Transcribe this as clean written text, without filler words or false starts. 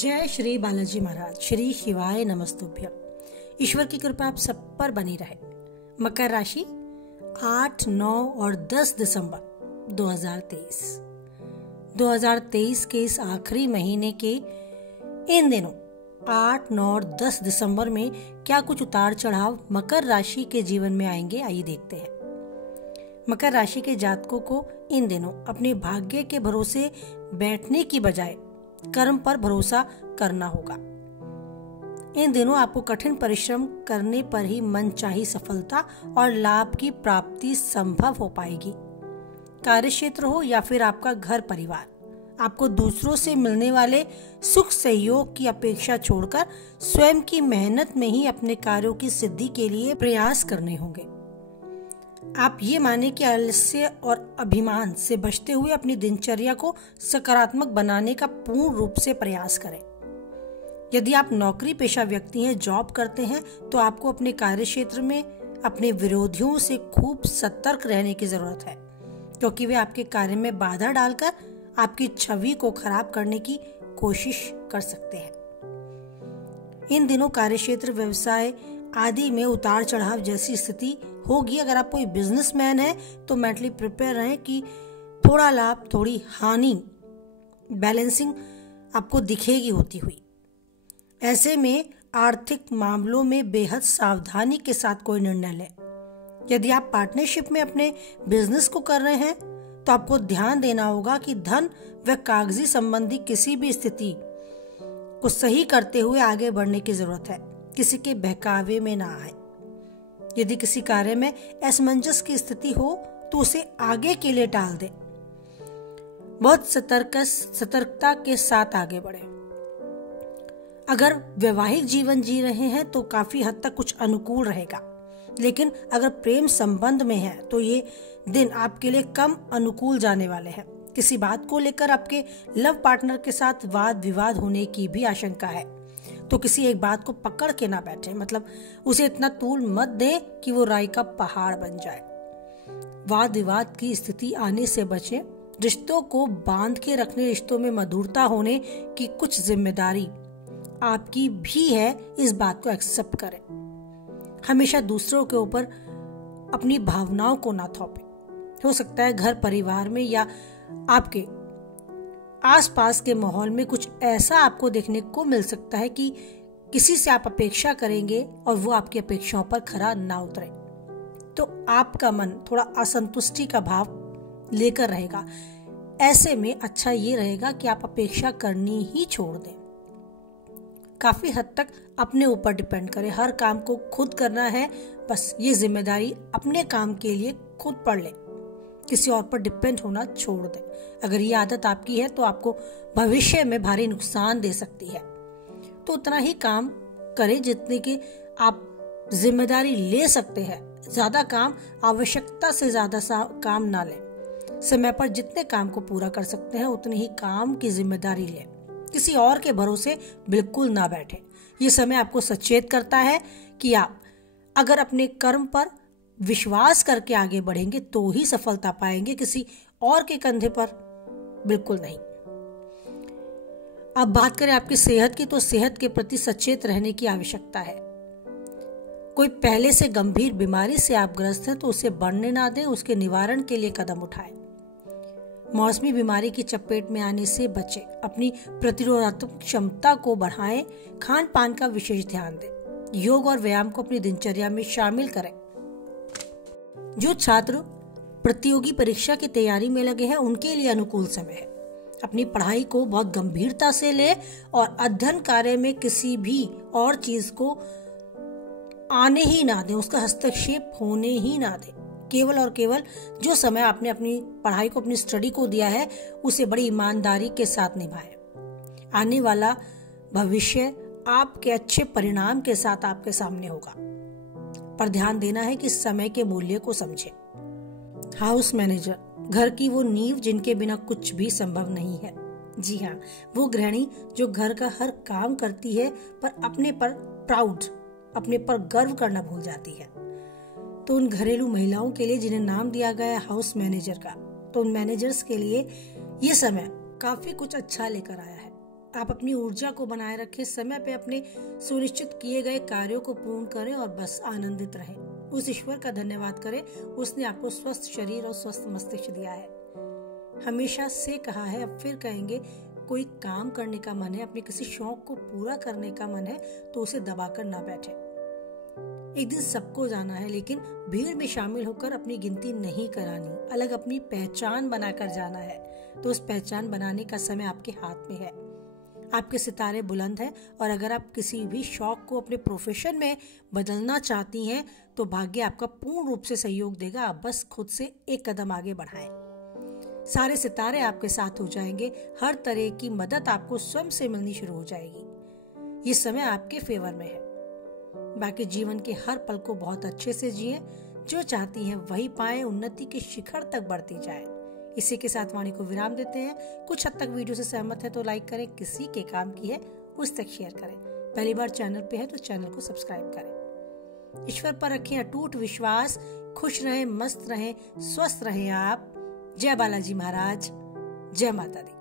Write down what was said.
जय श्री बालाजी महाराज। श्री शिवाय नमस्तुभ्यम। ईश्वर की कृपा आप सब पर बनी रहे। मकर राशि 8, 9 और 10 दिसंबर 2023 के इस आखिरी महीने के इन दिनों 8, 9 और 10 दिसंबर में क्या कुछ उतार चढ़ाव मकर राशि के जीवन में आएंगे, आइए देखते हैं। मकर राशि के जातकों को इन दिनों अपने भाग्य के भरोसे बैठने की बजाय कर्म पर भरोसा करना होगा। इन दिनों आपको कठिन परिश्रम करने पर ही मनचाही सफलता और लाभ की प्राप्ति संभव हो पाएगी। कार्यक्षेत्र हो या फिर आपका घर परिवार, आपको दूसरों से मिलने वाले सुख सहयोग की अपेक्षा छोड़कर स्वयं की मेहनत में ही अपने कार्यों की सिद्धि के लिए प्रयास करने होंगे। आप ये माने कि आलस्य और अभिमान से बचते हुए अपनी दिनचर्या को सकारात्मक बनाने का पूर्ण रूप से प्रयास करें। यदि आप नौकरी पेशा व्यक्ति हैं, जॉब करते हैं, तो आपको अपने कार्य क्षेत्र में अपने विरोधियों से खूब सतर्क रहने की जरूरत है, क्योंकि वे आपके कार्य में बाधा डालकर आपकी छवि को खराब करने की कोशिश कर सकते हैं। इन दिनों कार्यक्षेत्र, व्यवसाय आदि में उतार चढ़ाव जैसी स्थिति होगी। अगर आप कोई बिजनेसमैन है तो मेंटली प्रिपेयर रहें कि थोड़ा लाभ थोड़ी हानि बैलेंसिंग आपको दिखेगी होती हुई। ऐसे में आर्थिक मामलों में बेहद सावधानी के साथ कोई निर्णय लें। यदि आप पार्टनरशिप में अपने बिजनेस को कर रहे हैं तो आपको ध्यान देना होगा कि धन व कागजी संबंधी किसी भी स्थिति को सही करते हुए आगे बढ़ने की जरूरत है। किसी के बहकावे में ना आए। यदि किसी कार्य में असमंजस की स्थिति हो तो उसे आगे के लिए टाल दें। बहुत सतर्कता के साथ आगे बढ़े। अगर वैवाहिक जीवन जी रहे हैं तो काफी हद तक कुछ अनुकूल रहेगा, लेकिन अगर प्रेम संबंध में है तो ये दिन आपके लिए कम अनुकूल जाने वाले हैं। किसी बात को लेकर आपके लव पार्टनर के साथ वाद विवाद होने की भी आशंका है, तो किसी एक बात को पकड़ के ना बैठे, मतलब उसे इतना तूल मत दें कि वो राई का पहाड़ बन जाए। वाद विवाद की स्थिति आने से बचें। रिश्तों को बांध के रखने, रिश्तों में मधुरता होने की कुछ जिम्मेदारी आपकी भी है, इस बात को एक्सेप्ट करें। हमेशा दूसरों के ऊपर अपनी भावनाओं को ना थोपें। हो सकता है घर परिवार में या आपके आसपास के माहौल में कुछ ऐसा आपको देखने को मिल सकता है कि किसी से आप अपेक्षा करेंगे और वो आपकी अपेक्षाओं पर खरा ना उतरे, तो आपका मन थोड़ा असंतुष्टि का भाव लेकर रहेगा। ऐसे में अच्छा ये रहेगा कि आप अपेक्षा करनी ही छोड़ दें। काफी हद तक अपने ऊपर डिपेंड करें। हर काम को खुद करना है, बस ये जिम्मेदारी अपने काम के लिए खुद पढ़ लें। किसी और पर डिपेंड होना छोड़ दें। अगर ये आदत आपकी है तो आपको भविष्य में भारी नुकसान दे सकती है, तो उतना ही काम करें जितने की आप जिम्मेदारी ले सकते हैं। ज्यादा काम, आवश्यकता से ज्यादा काम ना लें। समय पर जितने काम को पूरा कर सकते हैं उतने ही काम की जिम्मेदारी लें। किसी और के भरोसे बिल्कुल ना बैठे। ये समय आपको सचेत करता है कि आप अगर अपने कर्म पर विश्वास करके आगे बढ़ेंगे तो ही सफलता पाएंगे, किसी और के कंधे पर बिल्कुल नहीं। अब बात करें आपकी सेहत की, तो सेहत के प्रति सचेत रहने की आवश्यकता है। कोई पहले से गंभीर बीमारी से आप ग्रस्त हैं तो उसे बढ़ने ना दें, उसके निवारण के लिए कदम उठाएं। मौसमी बीमारी की चपेट में आने से बचें। अपनी प्रतिरोधात्मक क्षमता को बढ़ाएं। खान पान का विशेष ध्यान दें। योग और व्यायाम को अपनी दिनचर्या में शामिल करें। जो छात्र प्रतियोगी परीक्षा की तैयारी में लगे हैं उनके लिए अनुकूल समय है। अपनी पढ़ाई को बहुत गंभीरता से लें और अध्ययन कार्य में किसी भी और चीज को आने ही ना दें, उसका हस्तक्षेप होने ही ना दें। केवल और केवल जो समय आपने अपनी पढ़ाई को, अपनी स्टडी को दिया है, उसे बड़ी ईमानदारी के साथ निभाएं। आने वाला भविष्य आपके अच्छे परिणाम के साथ आपके सामने होगा, पर ध्यान देना है कि समय के मूल्य को समझें। हाउस मैनेजर, घर की वो नींव जिनके बिना कुछ भी संभव नहीं है। जी हाँ, वो गृहिणी जो घर का हर काम करती है पर अपने पर प्राउड, अपने पर गर्व करना भूल जाती है। तो उन घरेलू महिलाओं के लिए जिन्हें नाम दिया गया है हाउस मैनेजर का, तो उन मैनेजर्स के लिए ये समय काफी कुछ अच्छा लेकर आया है। आप अपनी ऊर्जा को बनाए रखें, समय पे अपने सुनिश्चित किए गए कार्यों को पूर्ण करें और बस आनंदित रहें। उस ईश्वर का धन्यवाद करें, उसने आपको स्वस्थ शरीर और स्वस्थ मस्तिष्क दिया है। हमेशा से कहा है, अब फिर कहेंगे, कोई काम करने का मन है, अपने किसी शौक को पूरा करने का मन है तो उसे दबाकर ना बैठे। एक दिन सबको जाना है, लेकिन भीड़ में शामिल होकर अपनी गिनती नहीं करानी। अलग अपनी पहचान बनाकर जाना है, तो उस पहचान बनाने का समय आपके हाथ में है। आपके सितारे बुलंद हैं और अगर आप किसी भी शौक को अपने प्रोफेशन में बदलना चाहती हैं तो भाग्य आपका पूर्ण रूप से सहयोग देगा। आप बस खुद से एक कदम आगे बढ़ाएं। सारे सितारे आपके साथ हो जाएंगे। हर तरह की मदद आपको स्वयं से मिलनी शुरू हो जाएगी। ये समय आपके फेवर में है। बाकी जीवन के हर पल को बहुत अच्छे से जिए। जो चाहती हैं वही पाएं, उन्नति के शिखर तक बढ़ती जाए। इसी के साथ वाणी को विराम देते हैं। कुछ हद तक वीडियो से सहमत है तो लाइक करें, किसी के काम की है उस तक शेयर करें। पहली बार चैनल पे है तो चैनल को सब्सक्राइब करें। ईश्वर पर रखें अटूट विश्वास। खुश रहें, मस्त रहें, स्वस्थ रहें आप। जय बालाजी महाराज, जय माता दी।